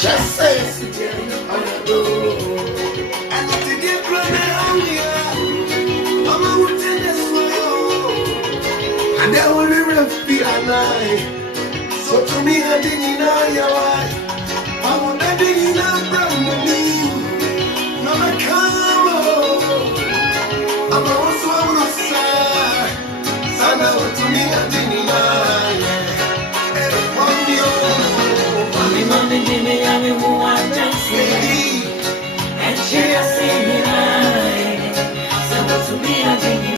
Just say it again, I know. And to get running here, I'm a witness for you. And I will be a night. So to me, I didn't know your wife. I want to be in a brand new. No, I can't. I'm also a side. Sana to me, I didn't know. Mami dime ya mi muacha se, and she has seen me lie. So to me I didn't